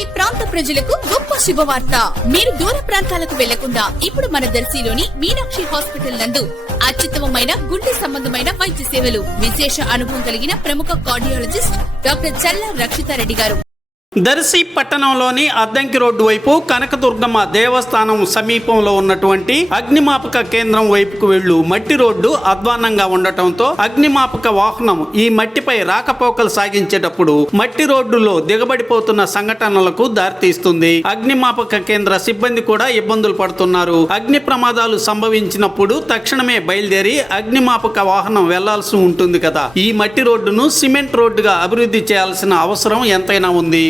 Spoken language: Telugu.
దర్శి ప్రాంత ప్రజలకు గొప్ప శుభవార్త. మీరు దూర ప్రాంతాలకు వెళ్లకుండా ఇప్పుడు మన దర్శిలోని మీనాక్షి హాస్పిటల్ నందు అత్యుత్తమమైన గుండె సంబంధమైన వైద్య సేవలు. విశేష అనుభవం కలిగిన ప్రముఖ కార్డియాలజిస్ట్ డాక్టర్ చల్లా రక్షితారెడ్డి గారు. దర్శి పట్టణంలోని అద్దంకి రోడ్డు వైపు కనకదుర్గమ్మ దేవస్థానం సమీపంలో ఉన్నటువంటి అగ్నిమాపక కేంద్రం వైపుకు వెళ్ళు మట్టి రోడ్డు అధ్వాన్నంగా ఉండటంతో అగ్నిమాపక వాహనం ఈ మట్టిపై రాకపోకలు సాగించేటప్పుడు మట్టి రోడ్డులో దిగబడిపోతున్న సంఘటనలకు దారితీస్తుంది. అగ్నిమాపక కేంద్ర సిబ్బంది కూడా ఇబ్బందులు పడుతున్నారు. అగ్ని ప్రమాదాలు సంభవించినప్పుడు తక్షణమే బయలుదేరి అగ్నిమాపక వాహనం వెళ్లాల్సి ఉంటుంది కదా. ఈ మట్టి రోడ్డును సిమెంట్ రోడ్డుగా అభివృద్ధి చేయాల్సిన అవసరం ఎంతైనా ఉంది.